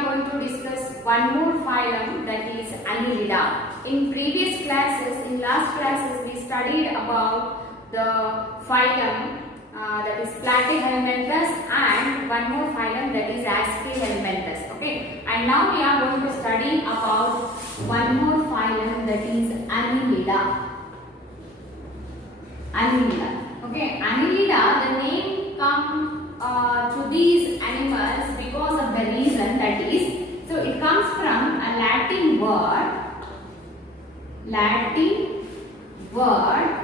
are going to discuss one more phylum, that is Annelida. In previous classes, in last classes, we studied about the phylum that is Platyhelminthes and one more phylum that is Aschelhelminthes. Okay, and now we are going to study about one more phylum that is Annelida. Annelida. Okay, Annelida, the name comes to these animals because of the reason that is, so it comes from a Latin word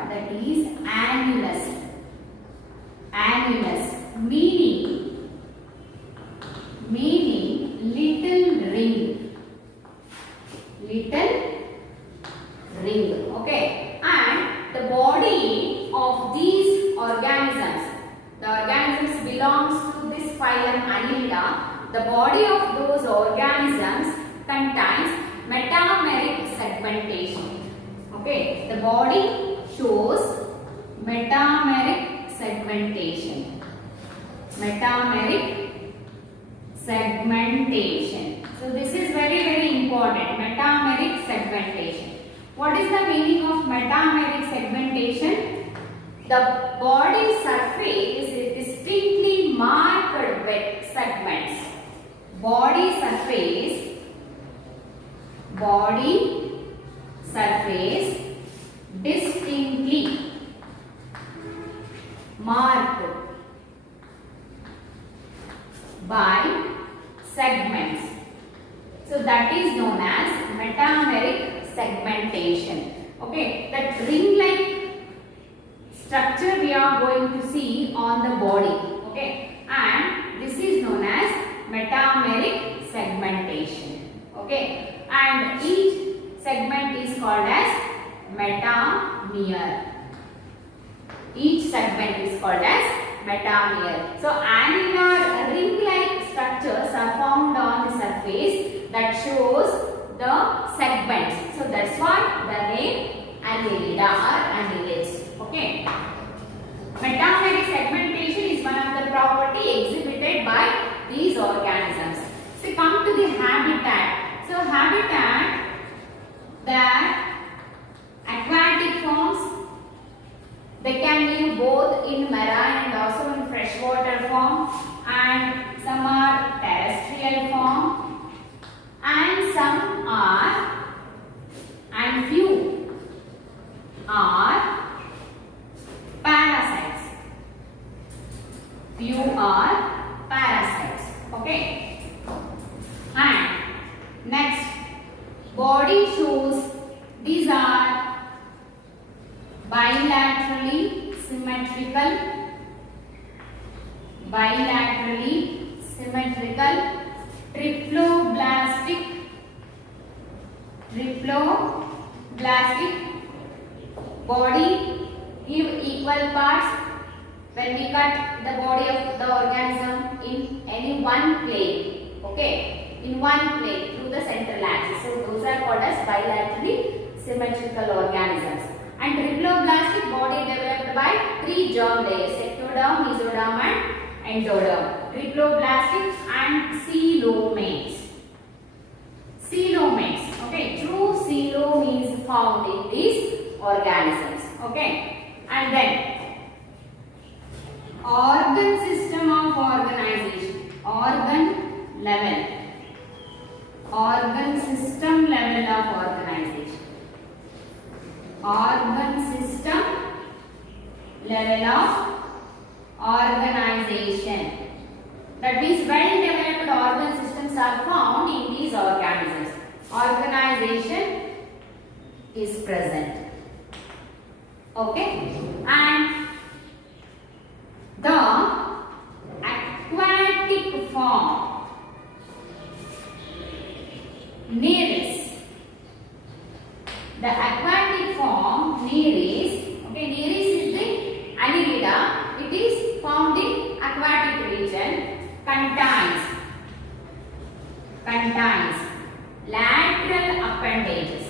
that is annulus. Annulus meaning little ring. Okay, and the body of these organisms, the organisms belongs to this phylum Annelida. The body of those organisms contains metameric segmentation. Okay, the body shows metameric segmentation. So this is very important. Metameric segmentation. What is the meaning of metameric segmentation? The body surface is distinctly marked with segments. Body surface distinctly marked by segments. So that is known as metameric segmentation. Okay, that ring-like structure we are going to see on the body. Okay, and this is known as metameric segmentation. Okay, and each segment is called as metamer. Each segment is called as metamer. So annular ring-like structures are found on the surface that shows the segments. So that's why the name Annelida or annelids. Okay. Metameric segmentation is one of the property exhibited by these organisms. So come to the habitat. So habitat, that aquatic forms, they can live both in marine and also in freshwater form, and some are terrestrial form, and some are, and few are parasites. Few are parasites. Okay. And next, body shows these are bilaterally symmetrical, triploblastic body, give equal parts. When we cut the body of the organism in any one plane, okay, in one plane through the central axis, so those are called as bilaterally symmetrical organisms. And triploblastic body developed by three germ layers: ectoderm, mesoderm and endoderm. Triploblastic and coelomates. Okay, true coelom is found in these organisms. Okay, and then organ system of organization, organ system level of organization. Organ system level of organization. That means well developed organ systems are found in these organisms. Organization is present. Okay, and the aquatic form Nereis. The aquatic form Nereis. Okay, Nereis is the Annelida. It is found in aquatic region. Contains lateral appendages.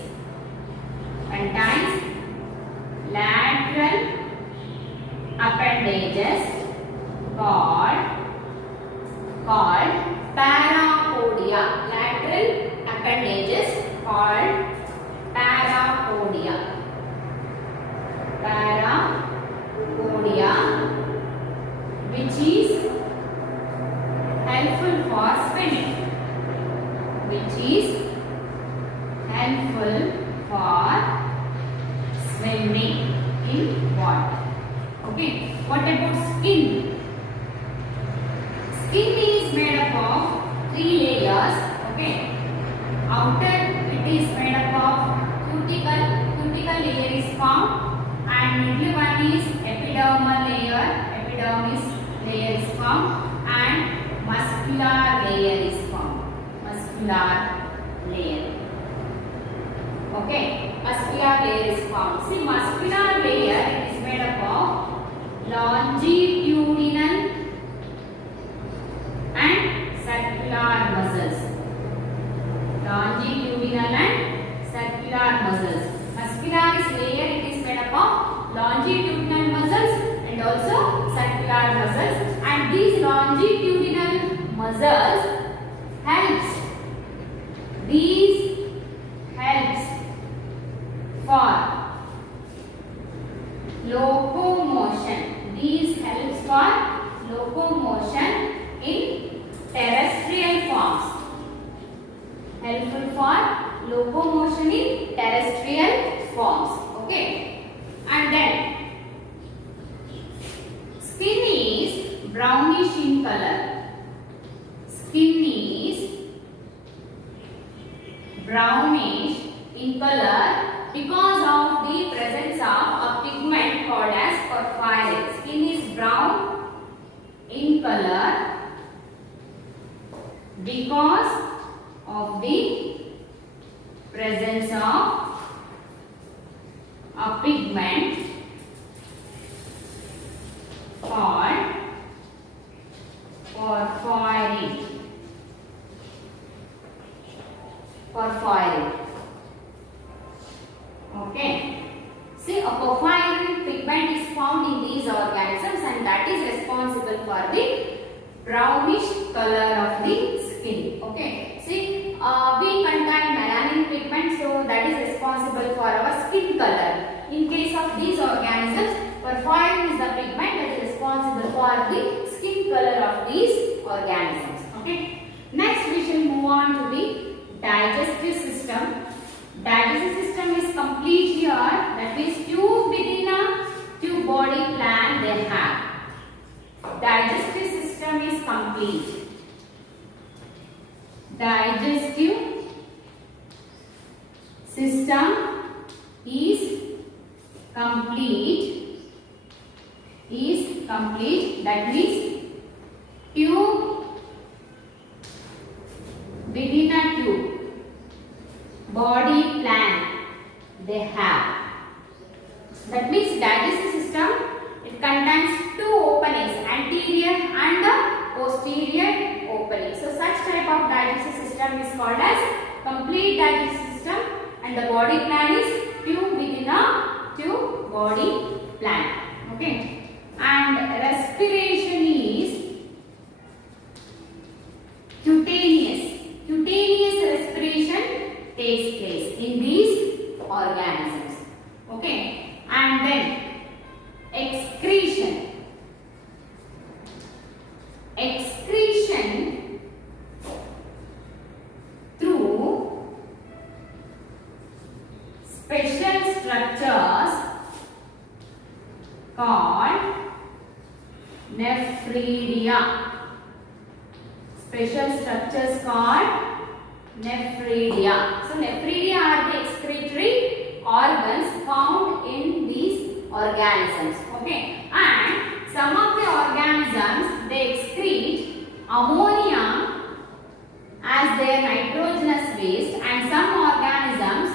Called parapodia. swimming, which is helpful for swimming in water. Okay, what about skin? Skin is made up of 3 layers. Okay, outer it is made up of cuticle layer is formed, and middle one is epidermal layer, epidermis layer is formed, and muscular layer is formed, muscular layer. Okay, muscular layer is formed. See, muscular layer is made up of longitudinal and circular muscles. Longitudinal and circular muscles. Muscular is layer, it is made up of longitudinal muscles and also circular muscles, and these longitudinal muscles helps for locomotion. These helps for locomotion in terrestrial forms. Helpful for locomotion in terrestrial forms. Okay, and then skin is brownish in color. Skin is brownish in color because of the presence of a pigment called as porphyrin. Skin is brown in color because of the presence of a pigment called porphyrin. Porphyrin. Okay. See, a porphyrin pigment is found in these organisms, and that is responsible for the brownish color of the skin. Okay. See, we contain melanin pigment, so that is responsible for our skin color. In case of these organisms, porphyrin is the pigment that is responsible for the skin color of these organisms. Okay. Next, we shall move on to the digestive system. Digestive system is complete here. That is, tube within a tube body plan they have. Digestive system is complete. Digestive system is complete. That means tube within a tube body plan they have. That means digestive system, it contains 2 openings, anterior and posterior opening. So such type of digestive system is called as complete digestive system, and the body plan is tube within a tube body plan. Okay. And respiration is cutaneous. Cutaneous respiration takes place in these organisms. Okay. And then excretion. Excretion through special structures called nephridia. Special structures called nephridia. So nephridia are the excretory organs found in these organisms. Okay, and some of the organisms they excrete ammonia as their nitrogenous waste, and some organisms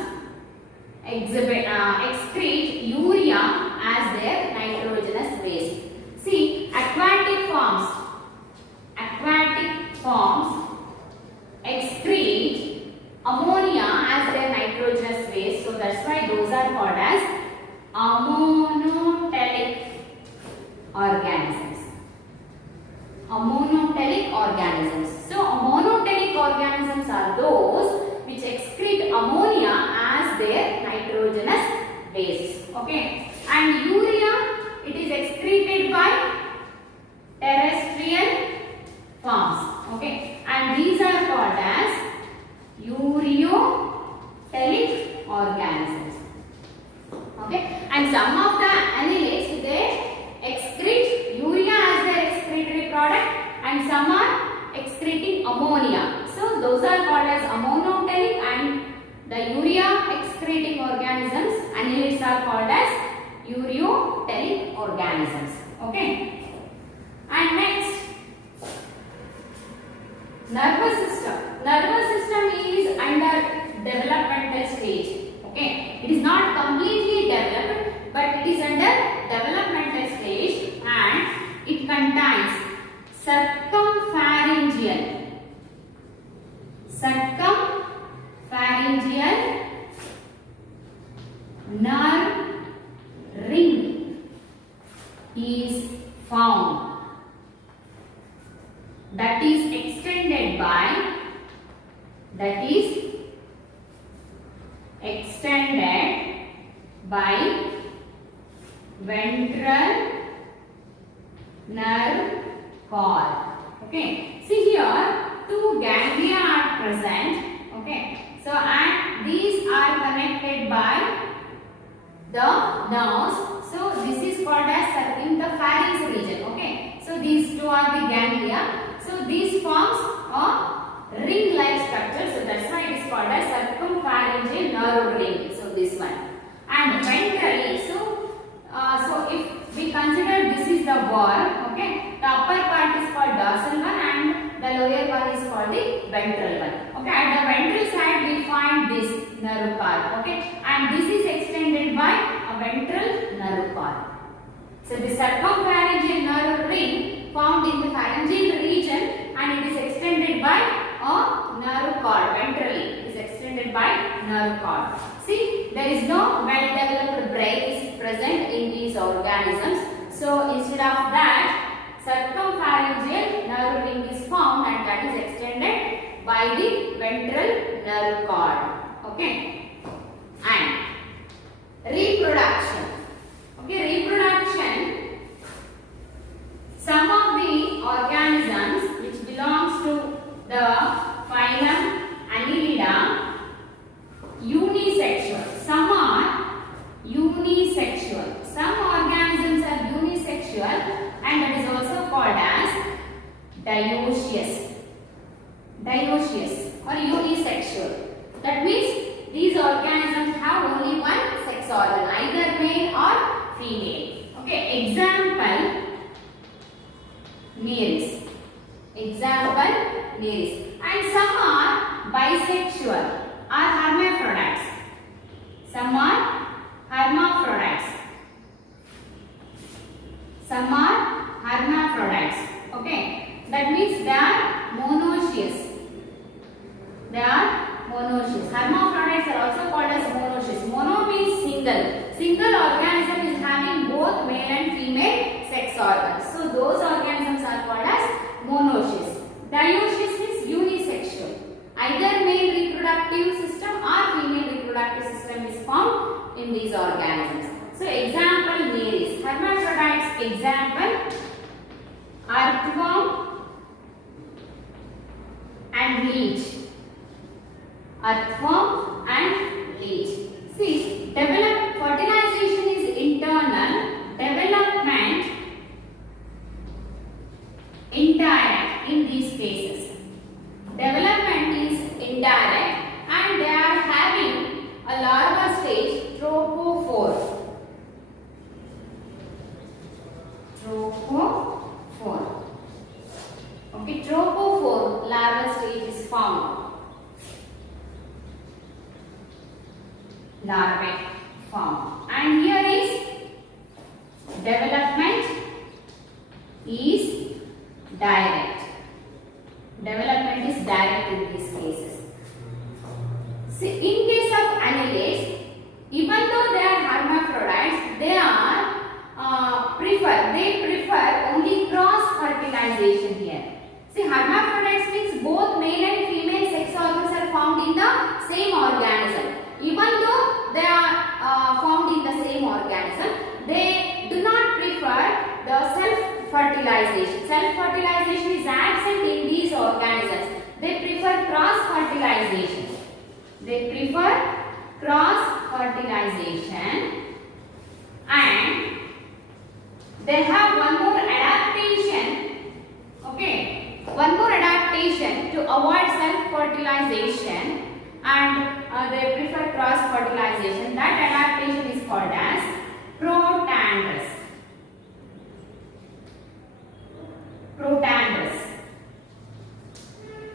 excrete urea as their nitrogenous waste. See, aquatic forms excrete ammonia as their nitrogenous waste, so that's why those are called as ammonotelic organisms. Ammonotelic organisms. So ammonotelic organisms are those which excrete ammonia as their nitrogenous waste. Okay, and urea, it is excreted by terrestrial forms. Okay, and these monotelic, and the urea excreting organisms, annelids, are called as ureotelic organisms. Okay. And next, nervous system. Nervous system is under developmental stage. Okay. It is not completely developed, but it is under developmental stage, and it contains circumpharyngeal nerve ring is found, that is extended by ventral nerve cord. Okay. See here, two ganglia are present. Okay. So, and these are connected by the nerves. So, this is called as in the pharynx region. Okay. So, these two are the ganglia. So, this forms a ring-like structure. So, that's why it is called as circumpharyngeal nerve ring. So, this one. And ventrally, so if we consider this is the wall, okay, the upper part is called dorsal one and the lower one is called the ventral one. Okay, at the ventral side we find this nerve cord, okay, and this is extended by a ventral nerve cord. So the circumpharyngeal nerve ring found in the pharyngeal region, and it is extended by a nerve cord ventrally. It is extended by nerve cord. See, there is no well-developed brain is present in these organisms. So instead of that, circumpharyngeal nerve ring is found, and that is extended by the ventral nerve cord. Okay. And reproduction. Okay, reproduction. Some of the organisms which belongs to the phylum Annelida, unisexual. Some are unisexual. Some organisms are unisexual, and that is also called as dioecious. Dioecious or unisexual. That means these organisms have only one sex organ, either male or female. Okay, example Nereis. Example Nereis. And some are bisexual or hermaphrodites. Some are hermaphrodites. Some are hermaphrodites. Okay, that means they are monoecious. They are monoecious. Hermaphrodites are also called as monoecious. Mono means single. Single organism is having both male and female sex organs. So those organisms are called as monoecious. Dioecious means unisexual. Either male reproductive system or female reproductive system is found in these organisms. So example Nereis. Hermaphrodites example earthworm and leech. Earthworm and leech. See, fertilization is internal, development indirect in these cases. Development is indirect, and they are having a larval stage, tropophore. Tropophore. Okay, tropophore larval stage is found. Larvae form. And here is development is direct. Development is direct in these cases. See, in case of annelids, even though they are hermaphrodites, they prefer only cross fertilization here. See, hermaphrodites means both male and female sex organs are found in the same organism. Even though they are found in the same organism, they do not prefer the self-fertilization. Self-fertilization is absent in these organisms. They prefer cross-fertilization. They prefer cross-fertilization, and they have one more adaptation. Okay, one more adaptation to avoid fertilization and they prefer cross fertilization. That adaptation is called as protandrous. Protandrous.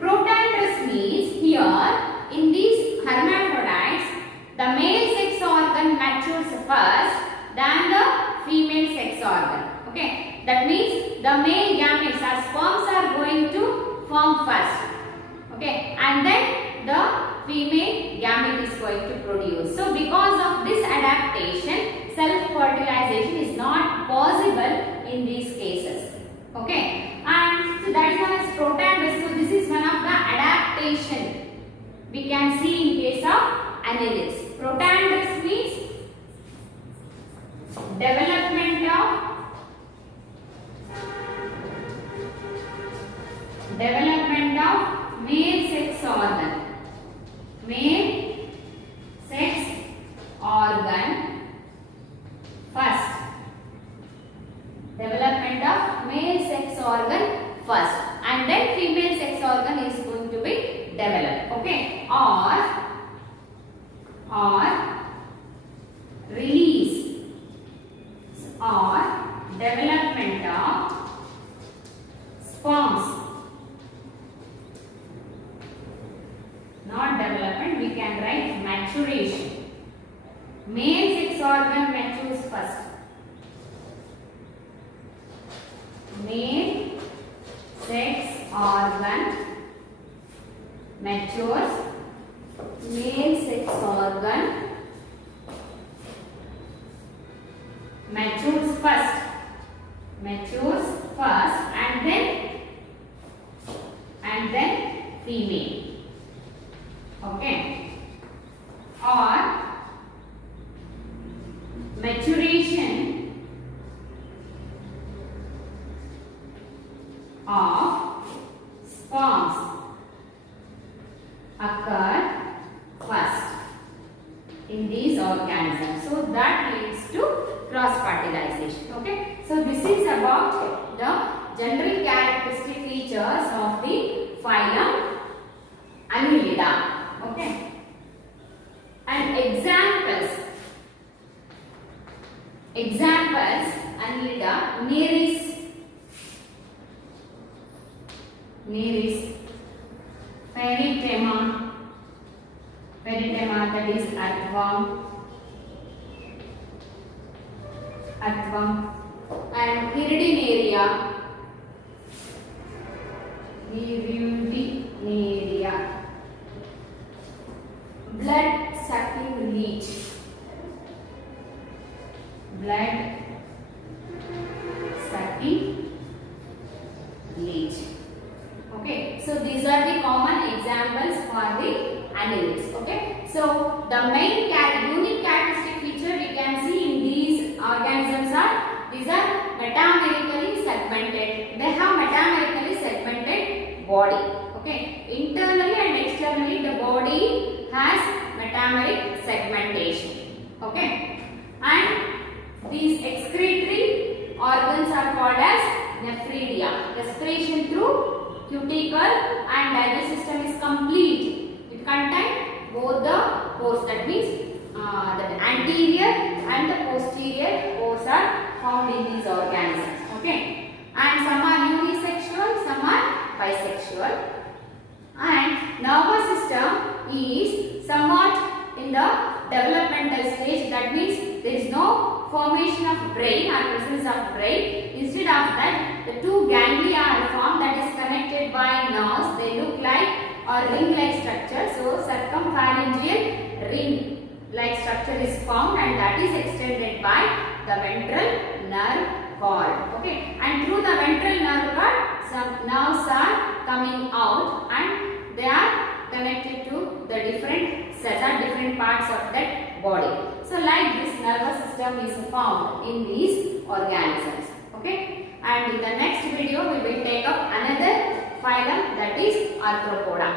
Protandrous means here in these hermaphrodites the male sex organ matures first than the female sex organ. Okay, that means the male gametes or sperms are going to form first. Okay, and then the female gamete is going to produce. So because of this adaptation, self-fertilization is not possible in these cases. Okay, and so that is known as protandrous. So this is one of the adaptation we can see in case of annelids. Protandrous means development of male sex organ. Male sex organ first. Development of male sex organ first, and then female sex organ is going to be developed. Okay, or release or development of sperms. Not development, we can write maturation. Male sex organ matures first. Male sex organ matures. Male sex organ matures first. Matures first, and then female. Okay, or maturation of sperms occur first in these organisms. So that leads to cross fertilization. Okay, so this is about the general characteristic features of the phylum Annelida. Okay, and examples Annelida, Nereis, Peritema, that is earthworm, and Iridinaria, blood sucking leech, Okay, so these are the common examples for the annelids. Okay, so the main unique characteristic feature we can see in these organisms are metamerically segmented. They have metamerically segmented body. Okay, internally and externally the body has metameric segmentation. Okay, and these excretory organs are called as nephridia. Respiration through cuticle and digestive system is complete. It contains both the pores. That means the anterior and the posterior pores are found in these organisms. Okay, and some are unisexual, some are bisexual. And nervous system is somewhat in the developmental stage. That means there is no formation of brain or presence of brain. Instead of that, the two ganglia are formed, that is connected by nerves. They look like a ring-like structure. So circumpharyngeal ring-like structure is formed, and that is extended by the ventral nerve cord. Okay, and through the ventral nerve cord, some nerves are coming out, and they are connected to the different cells or different parts of that body. So like this nervous system is found in these organisms. Okay, and in the next video we will take up another phylum, that is Arthropoda.